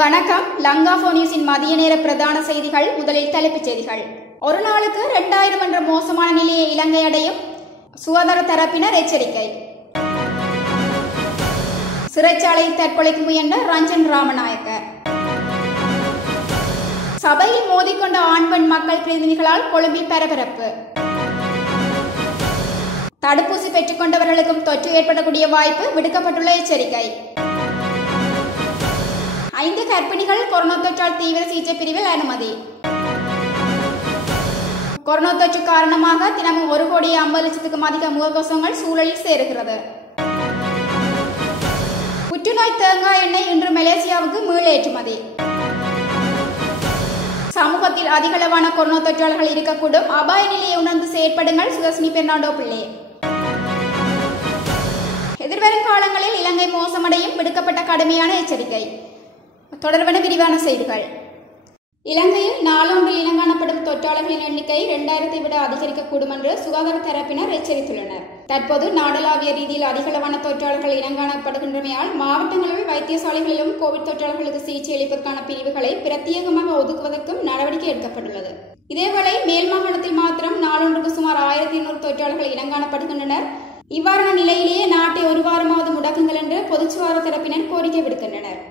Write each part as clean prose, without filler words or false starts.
வணக்கம். லங்கா போனியூஸின் மதிய நேர பிரதான செய்திகள். முதலில் தலைப்புச் செய்திகள். ஒரு நாளுக்கு 2000 என்ற மோசமான நிலையை இலங்கை அடையும், சுகாதார தரப்பினர் எச்சரிக்கை. சிறைச்சாலையில் தற்கொலைக்கு முயன்ற ரஞ்சன் ராமநாயக்க. சபையில் மோதிக்கொண்ட ஆண் பெண் மக்கள் பிரதிநிதிகளால் கொழும்பில் பரபரப்பு. தடுப்பூசி பெற்றுக் கொண்டவர்களுக்கும் தொற்று ஏற்படக்கூடிய வாய்ப்பு, விடுக்கப்பட்டுள்ள எச்சரிக்கை. 5 கர்ப்பிணிகள் கொரோனா தொற்றால் தீவிர சிகிச்சை பிரிவில் அனுமதி. கொரோனா தொற்று காரணமாக தினமும் 1,50,00,000க்கும் அதிக முகக்கவசங்கள் சூழலில் சேருகிறது. புற்றுநோய் தேங்காய் எண்ணெய் இன்று மலேசியாவுக்கு மீள் ஏற்றுமதி. சமூகத்தில் அதிகளவான கொரோனா தொற்றாளர்கள் இருக்கக்கூடும், அபாய நிலையை உணர்ந்து செயற்படுங்கள். சுதர்சினி பெர்னாண்டோ பிள்ளை. எதிர்வரும் காலங்களில் இலங்கை மோசமடையும், விடுக்கப்பட்ட கடுமையான எச்சரிக்கை. தொடர்பான விரிவான செய்திகள். இலங்கையில் நாளொன்றில் இனங்காணப்படும் தொற்றாளர்களின் எண்ணிக்கை 2000 விட அதிகரிக்கக்கூடும் என்று சுகாதார தரப்பினர் எச்சரித்துள்ளனர். தற்போது நாடளாவிய ரீதியில் அதிகளவான தொற்றாளர்கள் இனங்காணப்படுகின்றமையால் மாவட்டங்களில் வைத்தியசாலைகளிலும் கோவிட் தொற்றாளர்களுக்கு சிகிச்சை அளிப்பதற்கான பிரிவுகளை பிரத்யேகமாக ஒதுக்குவதற்கும் நடவடிக்கை எடுக்கப்பட்டுள்ளது. இதேவேளை மேல் மாகாணத்தில் மாத்திரம் நாளொன்றுக்கு சுமார் 1200 தொற்றாளர்கள் இனங்காணப்படுகின்றனர். இவ்வாறான நிலையிலேயே நாட்டை ஒரு வாரமாவது முடக்குங்கள் என்று பொதுச்சுகாதார தரப்பினர் கோரிக்கை விடுக்கின்றனர்.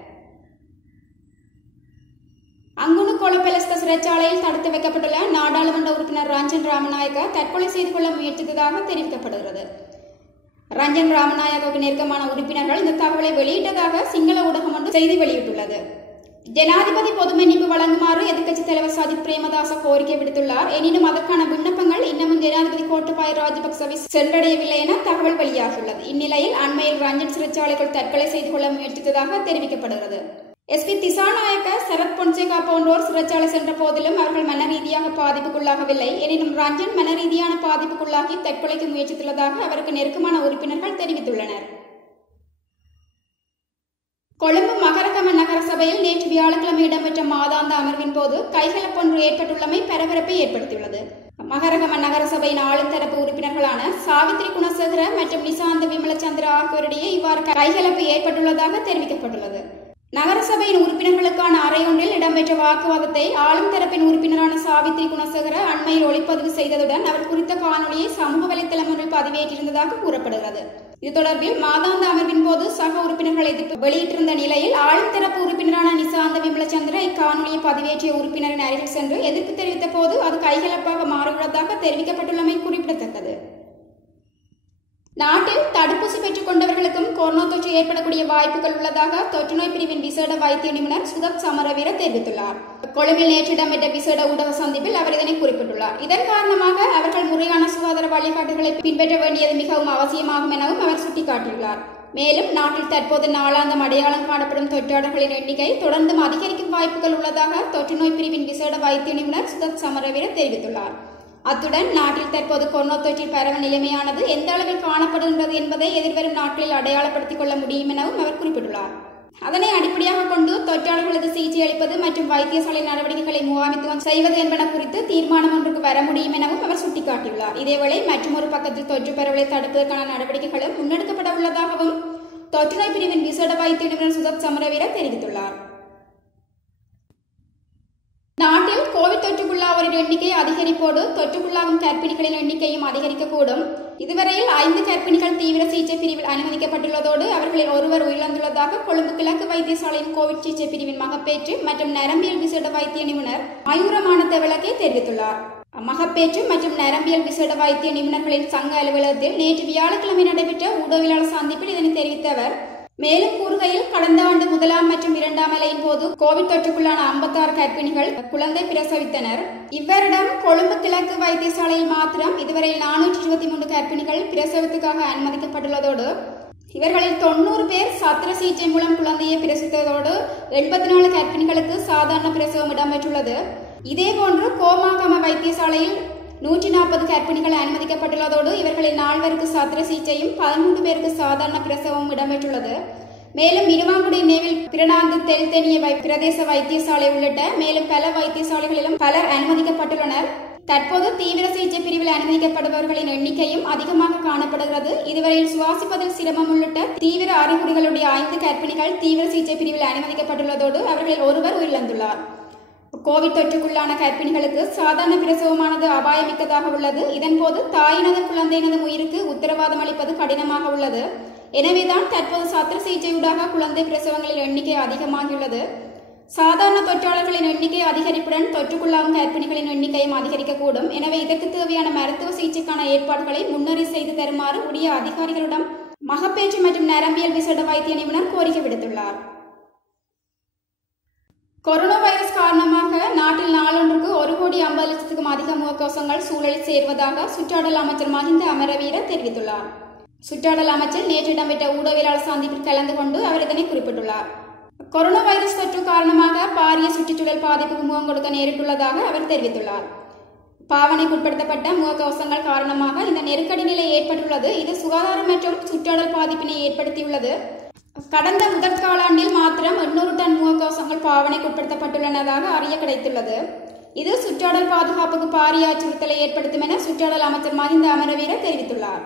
அங்குனு கொலபெலஸ்த சிறைச்சாலையில் தடுத்து வைக்கப்பட்டுள்ள நாடாளுமன்ற உறுப்பினர் ரஞ்சன் ராமநாயக்க தற்கொலை செய்து கொள்ள முயற்சித்ததாக தெரிவிக்கப்படுகிறது. ரஞ்சன் ராமநாயக்கவுக்கு நெருக்கமான உறுப்பினர்கள் இந்த தகவலை வெளியிட்டதாக சிங்கள ஊடகம் ஒன்று செய்தி வெளியிட்டுள்ளது. ஜனாதிபதி பொது மன்னிப்பு வழங்குமாறு எதிர்க்கட்சித் தலைவர் சஜித் பிரேமதாச கோரிக்கை விடுத்துள்ளார். எனினும் அதற்கான விண்ணப்பங்கள் இன்னமும் ஜனாதிபதி கோட்டபாய ராஜபக்சவை சென்றடையவில்லை என தகவல் வெளியாகியுள்ளது. இந்நிலையில் அண்மையில் ரஞ்சன் சிறைச்சாலைக்குள் தற்கொலை செய்து கொள்ள முயற்சித்ததாக தெரிவிக்கப்படுகிறது. எஸ்பி திசாநாயக்க, சரத் பொன்சேகா போன்றோர் சிறைச்சாலை சென்ற போதிலும் அவர்கள் மன ரீதியாக பாதிப்புக்குள்ளாகவில்லை. எனினும் ரஞ்சன் மன ரீதியான பாதிப்புக்குள்ளாகி தற்கொலைக்கு முயற்சித்துள்ளதாக அவருக்கு நெருக்கமான உறுப்பினர்கள் தெரிவித்துள்ளனர். கொழும்பு மகரகம நகர சபையில் நேற்று வியாழக்கிழமை இடம்பெற்ற மாதாந்த அமர்வின் போது கைகலப்பொன்று ஏற்பட்டுள்ளமை பரபரப்பை ஏற்படுத்தியுள்ளது. மகரகம நகர சபையின் ஆளும் தரப்பு உறுப்பினர்களான சாவித்ரி குணசேகர மற்றும் நிசாந்த விமலச்சந்திர ஆகியோரிடையே இவ்வாறு கைகலப்பு ஏற்பட்டுள்ளதாக தெரிவிக்கப்பட்டுள்ளது. நகரசபையின் உறுப்பினர்களுக்கான அறையொன்றில் இடம்பெற்ற வாக்குவாதத்தை ஆளும் தரப்பின் உறுப்பினரான சாவித்ரி குணசேகர அண்மையில் ஒளிப்பதிவு செய்ததுடன் அவர் குறித்த காணொலியை சமூக வலைதளம் ஒன்றில் பதிவேற்றிருந்ததாக கூறப்படுகிறது. இது தொடர்பில் மாதாந்த அமர்வின் போது சக உறுப்பினர்கள் எதிர்ப்பு வெளியிட்டிருந்த நிலையில் ஆளும் தரப்பு உறுப்பினரான நிசாந்த விமலச்சந்திர இக்காணொலியை பதிவேற்றிய உறுப்பினரின் அருகில் சென்று எதிர்ப்பு தெரிவித்த போது அது கைகலப்பாக மாறியுள்ளதாக தெரிவிக்கப்பட்டுள்ளமை குறிப்பிடத்தக்கது. நாட்டில் தடுப்பூசி பெற்றுக் கொண்டவர்களுக்கும் கொரோனா தொற்று ஏற்படக்கூடிய வாய்ப்புகள் உள்ளதாக தொற்றுநோய் பிரிவின் விசேட வைத்திய நிபுணர் சுதத் சமரவீர தெரிவித்துள்ளார். கொழும்பில் நேற்று இடம்பெற்ற விசேட ஊடக சந்திப்பில் அவர் இதனை குறிப்பிட்டுள்ளார். இதன் காரணமாக அவர்கள் முறையான சுகாதார வழிகாட்டுகளை பின்பற்ற வேண்டியது மிகவும் அவசியமாகும் எனவும் அவர் சுட்டிக்காட்டியுள்ளார். மேலும் நாட்டில் தற்போது நாளாந்தம் அடையாளம் காணப்படும் தொற்றாளர்களின் எண்ணிக்கை தொடர்ந்தும் அதிகரிக்கும் வாய்ப்புகள் உள்ளதாக தொற்றுநோய் பிரிவின் விசேட வைத்திய நிபுணர் சுதத் சமரவீர தெரிவித்துள்ளார். அத்துடன் நாட்டில் தற்போது கொரோனா தொற்றின் பரவல் நிலைமையானது எந்த அளவில் காணப்படுகின்றது என்பதை எதிர்வரும் நாட்களில் அடையாளப்படுத்திக் கொள்ள முடியும் எனவும் அவர் குறிப்பிட்டுள்ளார். அதனை அடிப்படையாக கொண்டு தொற்றாளர்களுக்கு சிகிச்சை அளிப்பது மற்றும் வைத்தியசாலை நடவடிக்கைகளை முகாமித்துவம் செய்வது என்பன குறித்து தீர்மானம் ஒன்றுக்கு வர முடியும் எனவும் அவர் சுட்டிக்காட்டியுள்ளார். இதேவேளை மற்றொரு பக்கத்தில் தொற்று பரவலை தடுப்பதற்கான நடவடிக்கைகளும் முன்னெடுக்கப்பட உள்ளதாகவும் தொற்றுநோய் பிரிவின் விசேட வைத்திய நிபுணர் சுதத் சமரவீர தெரிவித்துள்ளார். நாட்டில் கோவிட் தொற்றுக்குள்ளாவோரின் எண்ணிக்கை அதிகரிப்போடு தொற்றுக்குள்ளாகும் கர்ப்பிணிகளின் எண்ணிக்கையும் அதிகரிக்கக்கூடும். இதுவரையில் 5 கர்ப்பிணிகள் தீவிர சிகிச்சை பிரிவில் அனுமதிக்கப்பட்டுள்ளதோடு அவர்களில் ஒருவர் உயிரிழந்துள்ளதாக கொழும்பு கிழக்கு வைத்தியசாலையின் கோவிட் சிகிச்சை பிரிவின் மகப்பேற்று மற்றும் நரம்பியல் விசேட வைத்திய நிபுணர் மயூரமான தெவலக்கே தெரிவித்துள்ளார். மகப்பேற்று மற்றும் நரம்பியல் விசேட வைத்திய நிபுணர்களின் சங்க அலுவலகத்தில் நேற்று வியாழக்கிழமை நடைபெற்ற ஊடகவியலாளர் சந்திப்பில் இதனை தெரிவித்த அவர் மேலும் கூறுகையில் கடந்த ஆண்டு 1ஆம் மற்றும் 2ஆம் அலையின் போது கோவிட் தொற்றுக்குள்ளான 56 கர்ப்பிணிகள் குழந்தை பிரசவித்தனர். இவ்வருடம் கொழும்பு கிழக்கு வைத்தியசாலையில் மாத்திரம் இதுவரை 423 கர்ப்பிணிகள் பிரசவத்துக்காக அனுமதிக்கப்பட்டுள்ளதோடு இவர்களில் 90 பேர் சத்திர சிகிச்சை மூலம் குழந்தையை பிரசவித்ததோடு 84 கர்ப்பிணிகளுக்கு சாதாரண பிரசவம் இடம்பெற்றுள்ளது. இதேபோன்று கோமாகம வைத்தியசாலையில் 140 கர்ப்பிணிகள் அனுமதிக்கப்பட்டுள்ளதோடு இவர்களில் 4 சத்திர சிகிச்சையும் 13 பேருக்கு சாதாரண பிரசவமும் இடம்பெற்றுள்ளது. மேலும் இருவாங்குடி நேவில் பிரணாந்து தெல்தெனிய பிரதேச வைத்தியசாலை உள்ளிட்ட மேலும் பல வைத்தியசாலைகளிலும் பலர் அனுமதிக்கப்பட்டுள்ளனர். தற்போது தீவிர சிகிச்சை பிரிவில் அனுமதிக்கப்படுபவர்களின் எண்ணிக்கையும் அதிகமாக காணப்படுகிறது. இதுவரையில் சுவாசிப்பதில் சிரமம் உள்ளிட்ட தீவிர அறிகுறிகளுடைய 5 கர்ப்பிணிகள் தீவிர சிகிச்சை பிரிவில் அனுமதிக்கப்பட்டுள்ளதோடு அவர்களில் ஒருவர் உயிரிழந்துள்ளார். கோவிட் தொற்றுக்குள்ளான கர்ப்பிணிகளுக்கு சாதாரண பிரசவமானது அபாயமிக்கதாக உள்ளது. இதன்போது தாயினதும் குழந்தையினதும் உயிருக்கு உத்தரவாதம் அளிப்பது கடினமாக உள்ளது. எனவேதான் தற்போது சத்திர சிகிச்சையூடாக குழந்தை பிரசவங்களின் எண்ணிக்கை அதிகமாகியுள்ளது. சாதாரண தொற்றாளர்களின் எண்ணிக்கை அதிகரிப்புடன் தொற்றுக்குள்ளாகும் கர்ப்பிணிகளின் எண்ணிக்கையும் அதிகரிக்கக்கூடும். எனவே இதற்கு தேவையான மருத்துவ சிகிச்சைக்கான ஏற்பாடுகளை முன்னரே செய்து தருமாறு உரிய அதிகாரிகளிடம் மகப்பேற்று மற்றும் நரம்பியல் விசேட வைத்திய நிபுணர் கோரிக்கை விடுத்துள்ளார். கொரோனா வைரஸ் காரணமாக நாட்டில் நாளொன்றுக்கு 1,50,00,000க்கும் அதிக முகக்கவசங்கள் சூழலில் சேருவதாக சுற்றாடல் அமைச்சர் மஹிந்த அமரவீர தெரிவித்துள்ளார். சுற்றாடல் அமைச்சர் நேற்று இடம்பெற்ற ஊடகவியலாளர் சந்திப்பில் கலந்து கொண்டு அவர் இதனை குறிப்பிட்டுள்ளார். கொரோனா வைரஸ் தொற்று காரணமாக பாரிய சுற்றுச்சூழல் பாதிப்புக்கு முகம் கொடுக்க நேரிட்டுள்ளதாக அவர் தெரிவித்துள்ளார். பாவனைக்குட்படுத்தப்பட்ட முகக்கவசங்கள் காரணமாக இந்த நெருக்கடி நிலை ஏற்பட்டுள்ளது. இது சுகாதாரம் மற்றும் சுற்றாடல் பாதிப்பினை ஏற்படுத்தியுள்ளது. கடந்த முதற் காலாண்டில் மாத்திரம் 800 டன் முகக்கவசங்கள் பாவனைக்குட்படுத்தப்பட்டுள்ளனதாக அறிய கிடைத்துள்ளது. இது சுற்றாடல் பாதுகாப்புக்கு பாரிய அச்சுறுத்தலை ஏற்படுத்தும் என சுற்றாடல் அமைச்சர் மஹிந்த அமரவீர தெரிவித்துள்ளார்.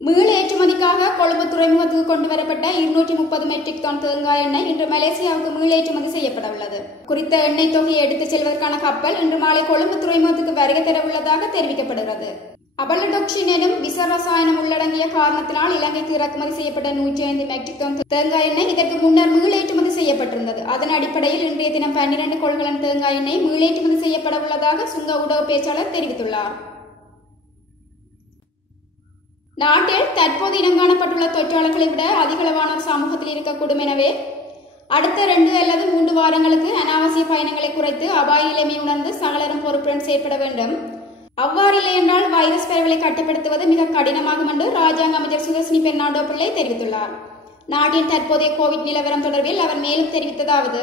மீள் ஏற்றுமதிக்காக கொழும்பு துறைமுகத்துக்கு கொண்டுவரப்பட்ட 230 மெட்ரிக் டன் தேங்காய் எண்ணெய் இன்று மலேசியாவுக்கு மீள் ஏற்றுமதி செய்யப்பட உள்ளது. குறித்த எண்ணெய் தொகையை எடுத்துச் செல்வதற்கான கப்பல் இன்று மாலை கொழும்பு துறைமுகத்துக்கு வருகை தர உள்ளதாக தெரிவிக்கப்படுகிறது. அபலடொக்சின் எனும் விச ரசாயனம் உள்ளடங்கிய காரணத்தினால் இலங்கைக்கு இறக்குமதி செய்யப்பட்ட 105 மெட்ரிக் டன் தேங்காய் எண்ணெய் இதற்கு முன்னர் மீள் ஏற்றுமதி செய்யப்பட்டிருந்தது. அதன் அடிப்படையில் இன்றைய தினம் 12 கொள்கலன் தேங்காய் எண்ணெய் மீள் ஏற்றுமதி செய்யப்பட உள்ளதாக சுங்க ஊடக பேச்சாளர் தெரிவித்துள்ளார். நாட்டில் தற்போது இனங்காணப்பட்டுள்ள தொற்றாளர்களை விட அதிகளவானோர் சமூகத்தில் இருக்கக்கூடும். எனவே அடுத்த 2 அல்லது 3 வாரங்களுக்கு அனாவசிய பயணங்களை குறைத்து அபாய நிலைமை உணர்ந்து சகலரும் பொறுப்புடன் செயற்பட வேண்டும். அவ்வாறில்லை என்றால் வைரஸ் பரவலை கட்டுப்படுத்துவது மிக கடினமாகும் என்று ராஜாங்க அமைச்சர் சுதர்சினி பெர்னாண்டோ பிள்ளை தெரிவித்துள்ளார். நாட்டின் தற்போதைய கோவிட் நிலவரம் தொடர்பில் அவர் மேலும் தெரிவித்ததாவது: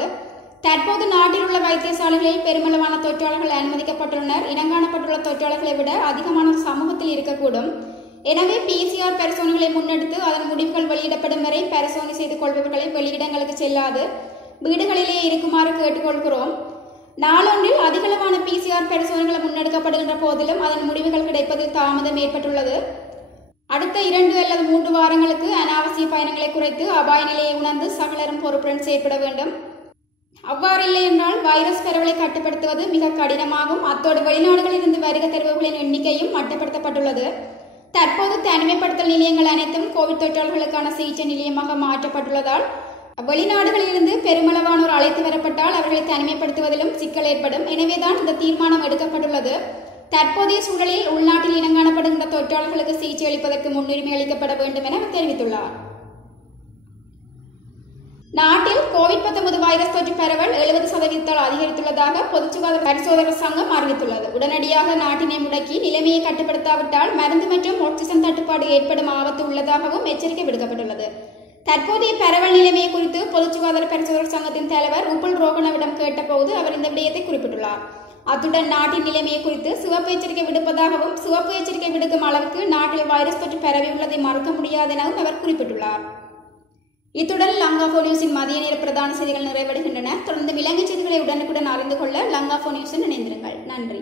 தற்போது நாட்டில் உள்ள வைத்தியசாலைகளில் பெருமளவான தொற்றாளர்கள் அனுமதிக்கப்பட்டுள்ளனர். இனங்காணப்பட்டுள்ள தொற்றாளர்களை விட அதிகமான சமூகத்தில் இருக்கக்கூடும். எனவே PCR பரிசோதனைகளை முன்னெடுத்து அதன் முடிவுகள் வெளியிடப்படும் வரை பரிசோதனை செய்து கொள்பவர்களை வெளியிடங்களுக்கு செல்லாது வீடுகளிலேயே இருக்குமாறு கேட்டுக்கொள்கிறோம். நாளொன்றில் அதிகளவான PCR பரிசோதனைகள் முன்னெடுக்கப்படுகின்ற போதிலும் அதன் முடிவுகள் கிடைப்பதில் தாமதம் ஏற்பட்டுள்ளது. அடுத்த 2 அல்லது 3 வாரங்களுக்கு அனாவசிய பயணங்களை குறைத்து அபாய நிலையை உணர்ந்து சகலரும் பொறுப்புடன் செயற்பட வேண்டும். அவ்வாறில்லை என்றால் வைரஸ் பரவலை கட்டுப்படுத்துவது மிக கடினமாகும். அத்தோடு வெளிநாடுகளில் இருந்து வருகை தருபவர்களின் எண்ணிக்கையும் மட்டுப்படுத்தப்பட்டுள்ளது. தற்போது தனிமைப்படுத்தல் நிலையங்கள் அனைத்தும் கோவிட் தொற்றாளர்களுக்கான சிகிச்சை நிலையமாக மாற்றப்பட்டுள்ளதால் வெளிநாடுகளிலிருந்து பெருமளவானோர் அழைத்து வரப்பட்டால் அவர்களை தனிமைப்படுத்துவதிலும் சிக்கல் ஏற்படும். எனவேதான் இந்த தீர்மானம் எடுக்கப்பட்டுள்ளது. தற்போதைய சூழலில் உள்நாட்டில் இனங்காணப்படுகின்ற தொற்றாளர்களுக்கு சிகிச்சை அளிப்பதற்கு முன்னுரிமை அளிக்கப்பட வேண்டும் என தெரிவித்துள்ளார். நாட்டில் கோவிட்-19 வைரஸ் தொற்று பரவல் 70% அதிகரித்துள்ளதாக பொது சுகாதார பரிசோதகர் சங்கம் அறிவித்துள்ளது. உடனடியாக நாட்டினை முடக்கி நிலைமையை கட்டுப்படுத்தாவிட்டால் மருந்து மற்றும் ஆக்சிஜன் தட்டுப்பாடு ஏற்படும் ஆபத்து உள்ளதாகவும் எச்சரிக்கை விடுக்கப்பட்டுள்ளது. தற்போதைய பரவல் நிலைமையை குறித்து பொது சுகாதார பரிசோதகர் சங்கத்தின் தலைவர் உப்புல் ரோகனவிடம் கேட்டபோது அவர் இந்த விடயத்தை குறிப்பிட்டுள்ளார். அத்துடன் நாட்டின் நிலைமையை குறித்து சிவப்பு எச்சரிக்கை விடுப்பதாகவும் சிவப்பு எச்சரிக்கை விடுக்கும் அளவுக்கு நாட்டில் வைரஸ் தொற்று பரவியுள்ளதை மறுக்க முடியாது எனவும் அவர் குறிப்பிட்டுள்ளார். இத்துடன் லங்காஃபோ நியூஸின் மதிய நேர பிரதான செய்திகள் நிறைவடைகின்றன. தொடர்ந்து இலங்கை செய்திகளை உடனுக்குடன் அறிந்து கொள்ள லங்காஃபோ நியூஸில் இணைந்திருங்கள். நன்றி.